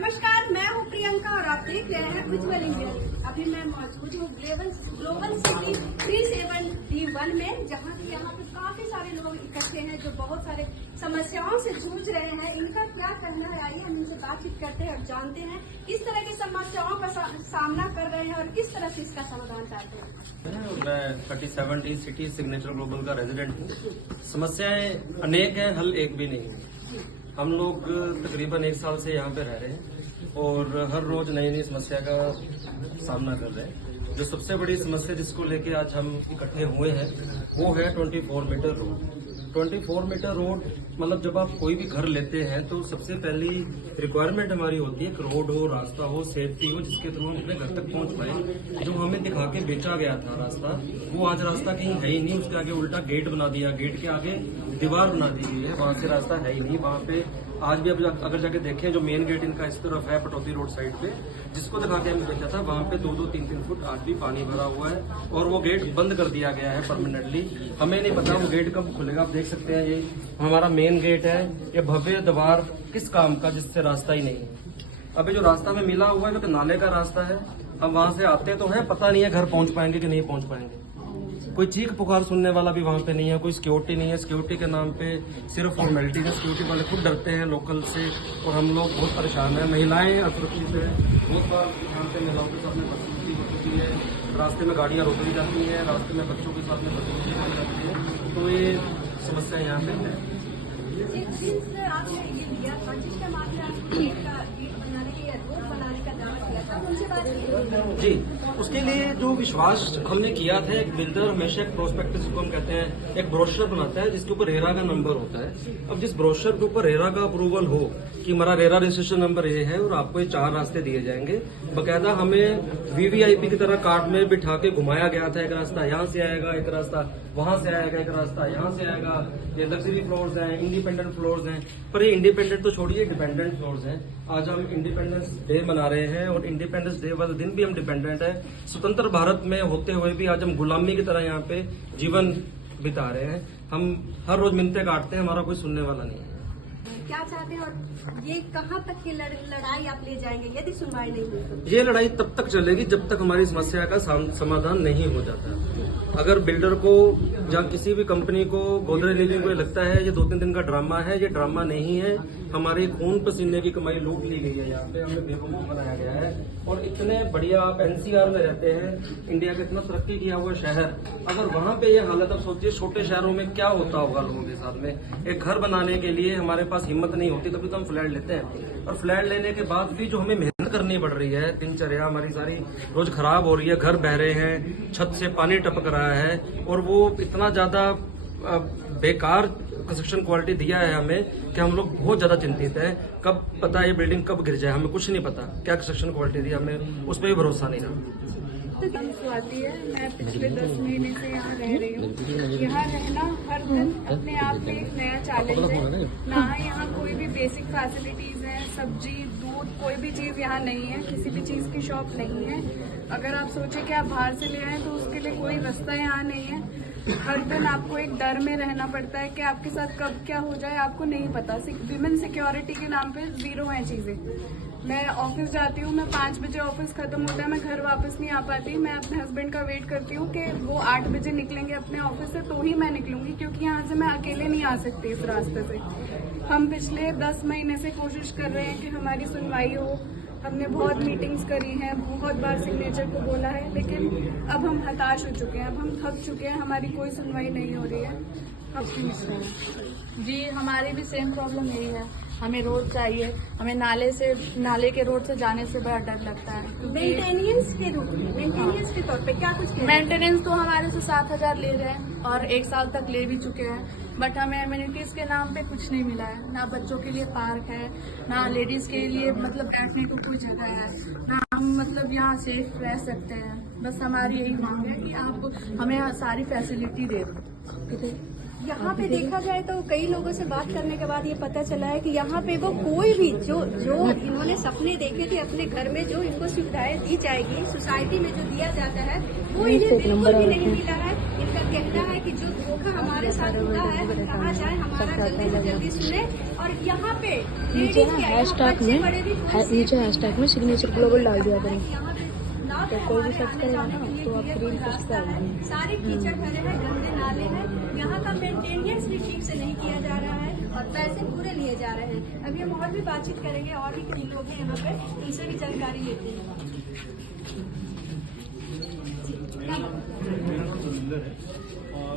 नमस्कार, मैं हूँ प्रियंका और आप देख रहे हैं उज्जवल इंडिया। अभी मैं मौजूद हूँ ग्लोबल सिटी 37D1 में, जहाँ की यहाँ पे काफी सारे लोग इकट्ठे हैं जो बहुत सारे समस्याओं से जूझ रहे हैं। इनका क्या कहना है, आइए हम इनसे बातचीत करते हैं और जानते हैं किस तरह की समस्याओं का सामना कर रहे हैं और किस तरह से इसका समाधान चाहते हैं। मैं 37D सिटी सिग्नेचर ग्लोबल का रेजिडेंट हूँ। समस्याएं अनेक हैं, हल एक भी नहीं है। हम लोग तकरीबन 1 साल से यहाँ पे रह रहे हैं और हर रोज नई नई समस्या का सामना कर रहे हैं। जो सबसे बड़ी समस्या जिसको लेके आज हम इकट्ठे हुए हैं वो है 24 मीटर रोड। 24 मीटर रोड मतलब जब आप कोई भी घर लेते हैं तो सबसे पहली रिक्वायरमेंट हमारी होती है कि रोड हो, रास्ता हो, सेफ्टी हो, जिसके थ्रू हम अपने घर तक पहुंच पाए। जो हमें दिखा के बेचा गया था रास्ता, वो आज रास्ता कहीं है ही नहीं। उसके आगे उल्टा गेट बना दिया, गेट के आगे दीवार बना दी गई है, वहां से रास्ता है ही नहीं। वहां पे आज भी अगर जाके देखें, जो मेन गेट इनका इस तरफ है पटौदी रोड साइड पे, जिसको दिखा के हमें बेचा था, वहां पे 2-2, 3-3 फुट आज भी पानी भरा हुआ है और वो गेट बंद कर दिया गया है परमानेंटली। हमें नहीं पता वो गेट कब खुलेगा। आप देख सकते हैं ये हमारा मेन गेट है, ये भव्य द्वार किस काम का, जिससे रास्ता ही नहीं है। अभी जो रास्ता में मिला हुआ है वो तो नाले का रास्ता है। हम वहां से आते तो हैं, पता नहीं है घर पहुंच पाएंगे कि नहीं पहुंच पाएंगे। कोई चीख पुकार सुनने वाला भी वहाँ पे नहीं है, कोई सिक्योरिटी नहीं है। सिक्योरिटी के नाम पे सिर्फ फॉर्मेलिटी है। सिक्योरिटी वाले खुद डरते हैं लोकल से और हम लोग बहुत परेशान हैं। महिलाएं असुरक्षित है, बहुत बार यहाँ पे महिलाओं के साथ में बदसलूकी होती है, रास्ते में गाड़ियाँ रोक दी जाती हैं, रास्ते में बच्चों के साथ में बदसलूकी की जाती है। तो ये समस्या यहाँ पे है। जी, उसके लिए जो विश्वास हमने किया था, एक बिल्डर हमेशा एक प्रोस्पेक्टस जिसको हम कहते हैं, एक ब्रोशर बनाता है जिसके ऊपर रेरा का नंबर होता है। अब जिस ब्रोशर के ऊपर रेरा का अप्रूवल हो कि हमारा रेरा रजिस्ट्रेशन नंबर ये है और आपको ये 4 रास्ते दिए जाएंगे, बकायदा हमें वीवीआईपी की तरह कार्ड में बिठा के घुमाया गया था। एक रास्ता यहाँ से आएगा, एक रास्ता वहां से आएगा, एक रास्ता यहाँ से आएगा। ये लग्जरी फ्लोर्स हैं, इंडिपेंडेंट फ्लोर्स हैं, पर ये इंडिपेंडेंट तो छोड़िए, डिपेंडेंट फ्लोर्स हैं। आज हम इंडिपेंडेंस डे मना रहे हैं और इंडिपेंडेंस डे वाले दिन भी हम डिपेंडेंट है। स्वतंत्र भारत में होते हुए भी आज हम गुलामी की तरह यहाँ पे जीवन बिता रहे हैं। हम हर रोज मिन्नतें काटते हैं, हमारा कोई सुनने वाला नहीं है। क्या चाहते हैं और ये कहाँ तक की लड़ाई आप ले जाएंगे यदि सुनवाई नहीं हुई तो? ये लड़ाई तब तक चलेगी जब तक हमारी समस्या का समाधान नहीं हो जाता। अगर बिल्डर को या किसी भी कंपनी को, गोदरेज लिविंग को लगता है ये 2-3 दिन का ड्रामा है, ये ड्रामा नहीं है। हमारी खून पसीने की कमाई लूट ली गई है। यहाँ पे हमें बेवकूफ बनाया गया है। और इतने बढ़िया आप एनसीआर में रहते हैं, इंडिया का इतना तरक्की किया हुआ शहर, अगर वहाँ पे ये हालत, अब सोचिए छोटे शहरों में क्या होता होगा लोगों के साथ में। एक घर बनाने के लिए हमारे पास हिम्मत नहीं होती, तभी तो हम फ्लैट लेते हैं। और फ्लैट लेने के बाद भी जो हमें मेहनत करनी पड़ रही है, दिनचर्या हमारी सारी रोज खराब हो रही है, घर बह रहे हैं, छत से पानी टपक रहा है और वो इतना ज्यादा बेकार कंस्ट्रक्शन क्वालिटी दिया है हमें कि हम लोग बहुत ज्यादा चिंतित हैं। कब पता ये बिल्डिंग कब गिर जाए, हमें कुछ नहीं पता। क्या कंस्ट्रक्शन क्वालिटी दी, हमें उस पर भी भरोसा नहीं रहा। स्वाति है, मैं पिछले 10 महीने से यहाँ रह रही हूँ। यहाँ रहना हर दिन अपने आप में एक नया चैलेंज है। ना यहाँ कोई भी बेसिक फैसिलिटीज है, सब्जी, दूध, कोई भी चीज यहाँ नहीं है, किसी भी चीज की शॉप नहीं है। अगर आप सोचे कि आप बाहर से ले आए तो उसके लिए कोई रास्ता यहाँ नहीं है। हर दिन आपको एक डर में रहना पड़ता है कि आपके साथ कब क्या हो जाए आपको नहीं पता। विमेन सिक्योरिटी के नाम पे 0 है चीजें। मैं ऑफिस जाती हूँ, मैं 5 बजे ऑफिस खत्म होता है, मैं घर वापस नहीं आ पाती। मैं अपने हस्बैंड का वेट करती हूँ कि वो 8 बजे निकलेंगे अपने ऑफिस से तो ही मैं निकलूंगी, क्योंकि यहाँ से मैं अकेले नहीं आ सकती इस रास्ते से। हम पिछले 10 महीने से कोशिश कर रहे हैं कि हमारी सुनवाई हो। हमने बहुत मीटिंग्स करी हैं, बहुत बार सिग्नेचर को बोला है, लेकिन अब हम हताश हो चुके हैं, अब हम थक चुके हैं, हमारी कोई सुनवाई नहीं हो रही है। जी, हमारी भी सेम प्रॉब्लम यही है। हमें रोड चाहिए, हमें नाले के रोड से जाने से बड़ा डर लगता है। मेंटेनेंस के तौर पे क्या कुछ मेंटेनेंस तो हमारे से 7,000 ले रहे हैं और 1 साल तक ले भी चुके हैं, बट हमें एमिनिटीज के नाम पे कुछ नहीं मिला है। ना बच्चों के लिए पार्क है, ना लेडीज के लिए मतलब बैठने को कोई जगह है, ना हम मतलब यहाँ सेफ रह सकते हैं। बस हमारी यही मांग है कि आप हमें सारी फैसिलिटी दे दो। यहाँ पे देखा जाए तो कई लोगों से बात करने के बाद ये पता चला है कि यहाँ पे वो कोई भी जो इन्होंने सपने देखे थे अपने घर में, जो इनको सुविधाएं दी जाएगी सोसाइटी में जो दिया जाता है, वो इन्हें बिल्कुल भी नहीं मिला है। इनका कहना है कि जो धोखा हमारे साथ हुआ है हम कहाँ जाए, हमारा जल्दी से जल्दी सुने। और यहाँ पे नीचे ना हैशटैग में सिग्नेचर ग्लोबल डाल दिया करें, तो कोई भी सर्च करेगा ना तो आप रील पूछता है। सारे कीचड़ भरे हैं, गंदे नाले हैं, यहाँ का मेंटेनेंस भी ठीक से नहीं किया जा रहा है और पैसे पूरे लिए जा रहे हैं। अभी हम और भी बातचीत करेंगे, और भी कई लोग हैं यहाँ पे, उनसे भी जानकारी लेते हैं। और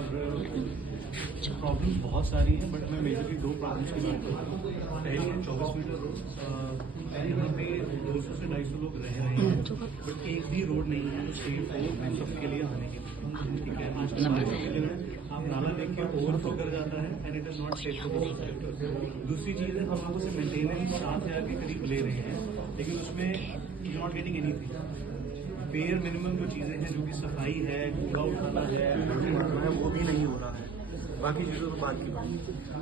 प्रॉब्लम्स बहुत सारी हैं, बट मैं मेजरली 2 प्रॉब्लम्स की बात करता हूँ। पहली है 24 मीटर रोड। यहाँ पे 200 से 250 लोग रह रहे हैं, बट एक भी रोड नहीं है जो सेफ हो सबके लिए आने के लिए। ठीक है, आज आप नाला देख के ओवरफ्लो कर जाता है and it is not safe for the society. दूसरी चीज़ है, हम लोगों से मेंटेनेंस 7,000 के करीब ले रहे हैं, लेकिन उसमें you not getting anything. Bare minimum जो चीज़ें हैं, जो कि सफाई है, कूड़ा उठाना है, वो भी नहीं हो रहा है। बाकी चीज़ों तो बात की बात।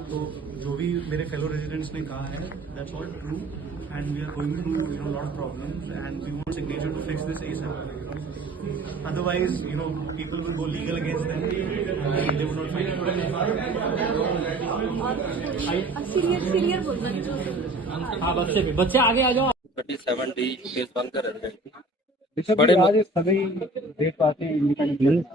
तो जो भी मेरे फेलो रेजिडेंट्स ने कहा है, that's all true and we are going to lot of problems and we want signature to fix this ASAP. Otherwise, people will go legal against them and they will not find it. Senior बोल रहे हैं। हाँ, बच्चे आगे आ जाओ। 37D phase 1 का resident. बड़े सभी देख पाते हैं इंडिपेंडेंट,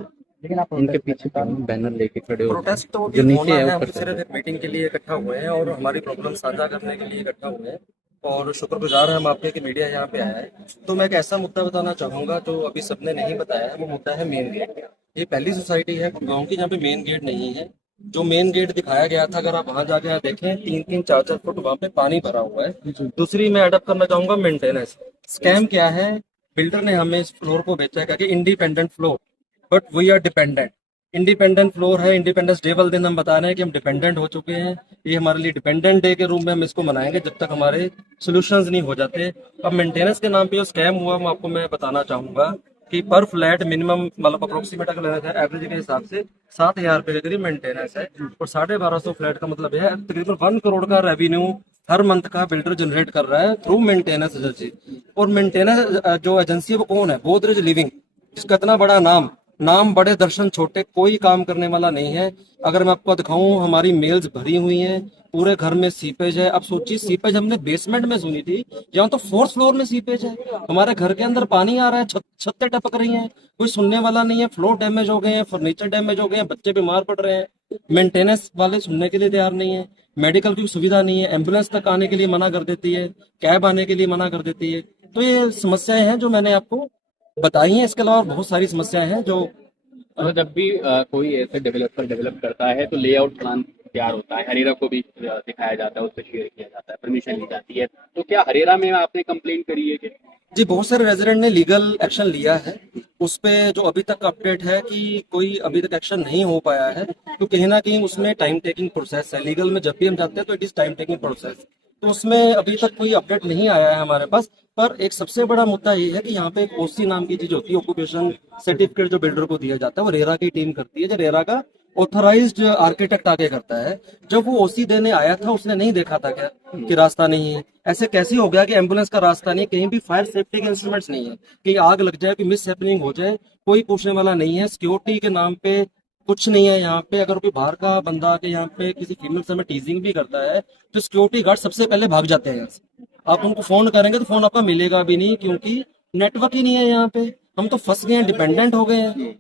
लेकिन आप इनके पीछे बैनर लेके खड़े हो। प्रोटेस्ट तो जो नीचे है हम सिर्फ एक मीटिंग के लिए इकट्ठा हुए हैं और हमारी प्रॉब्लम साझा करने के लिए इकट्ठा हुए हैं और शुक्रगुजार हम आपके कि मीडिया यहाँ पे आया है। तो मैं एक ऐसा मुद्दा बताना चाहूंगा जो अभी सबने नहीं बताया है, वो मुद्दा है मेन गेट। ये पहली सोसाइटी है गुड़गांव की जहाँ पे मेन गेट नहीं है। जो मेन गेट दिखाया गया था, अगर आप वहां जाके देखें, 3-3, 4-4 फुट वहां पे पानी भरा हुआ है। दूसरी मैं एडअप करना चाहूंगा मेंटेनेंस। स्कैम क्या है, बिल्डर ने हमें इस फ्लोर को बेचा है कि independent floor, but we are dependent. Independent floor है, इंडिपेंडेंस डे वाले दिन हम बता रहे हैं कि हम डिपेंडेंट हो चुके हैं। ये हमारे लिए डिपेंडेंट डे के रूप में हम इसको मनाएंगे जब तक हमारे सॉल्यूशंस नहीं हो जाते। अब मेंटेनेंस के नाम पे जो स्कैम हुआ वो आपको मैं बताना चाहूंगा कि पर फ्लैट मिनिमम मतलब अप्रोक्सीमेट अगर लेना चाहे एवरेज के हिसाब से 7,000 रुपए के करीब मेंटेनेंस है और 1250 फ्लैट का मतलब है तकरीबन 1 करोड़ का रेवेन्यू हर मंथ का बिल्डर जनरेट कर रहा है थ्रू मेंटेनेंस एजेंसी। और मेंटेनेंस जो एजेंसी है वो कौन है? गोदरेज लिविंग, जिसका इतना बड़ा नाम बड़े दर्शन छोटे, कोई काम करने वाला नहीं है। अगर मैं आपको दिखाऊं, हमारी मेल्स भरी हुई हैं, पूरे घर में सीपेज है। अब सोचिए, सीपेज हमने बेसमेंट में सुनी थी, यहाँ तो 4th फ्लोर में सीपेज है। हमारे घर के अंदर पानी आ रहा है, छतें टपक रही हैं, कोई सुनने वाला नहीं है। फ्लोर डैमेज हो गए हैं, फर्नीचर डैमेज हो गए हैं, बच्चे बीमार पड़ रहे हैं। मेंटेनेंस वाले सुनने के लिए तैयार नहीं है, मेडिकल की सुविधा नहीं है, एम्बुलेंस तक आने के लिए मना कर देती है, कैब आने के लिए मना कर देती है। तो ये समस्याएं हैं जो मैंने आपको बताई हैं। इसके अलावा बहुत सारी समस्याएं हैं जो जब भी कोई ऐसे डेवलपर डेवलप करता है तो लेआउट प्लान तैयार होता है, हरेरा को भी दिखाया जाता है, उससे शेयर किया जाता है, परमिशन ली जाती है। तो क्या हरेरा में आपने कंप्लेंट करी है? जी, बहुत सारे रेजिडेंट ने लीगल एक्शन लिया है। उस पे जो अभी तक अपडेट है कि कोई अभी तक एक्शन नहीं हो पाया है, तो कहीं ना कहीं उसमें टाइम टेकिंग प्रोसेस है। लीगल में जब भी हम जाते हैं तो it is time taking process, तो उसमें अभी तक कोई अपडेट नहीं आया है हमारे पास। पर एक सबसे बड़ा मुद्दा ये है कि यहाँ पे एक ओसी नाम की चीज होती है, ऑक्यूपेशन सर्टिफिकेट, जो बिल्डर को दिया जाता है वो रेरा की टीम करती है। जो रेरा का ऑथराइज्ड आर्किटेक्ट आके करता है। जब वो ओसी देने आया था उसने नहीं देखा था क्या कि रास्ता नहीं है। ऐसे कैसे हो गया कि एम्बुलेंस का रास्ता नहीं, कहीं भी फायर सेफ्टी के इंस्ट्रूमेंट्स नहीं है, कहीं आग लग जाए, कोई मिस हैपनिंग हो जाए, कोई पूछने वाला नहीं है। सिक्योरिटी के नाम पे कुछ नहीं है यहाँ पे। अगर कोई बाहर का बंदा आके यहाँ पे किसी फीमेल से टीजिंग भी करता है तो सिक्योरिटी गार्ड सबसे पहले भाग जाते हैं यहाँ से। आप उनको फोन करेंगे तो फोन आपका मिलेगा भी नहीं, क्योंकि नेटवर्क ही नहीं है यहाँ पे। हम तो फंस गए हैं, डिपेंडेंट हो गए हैं।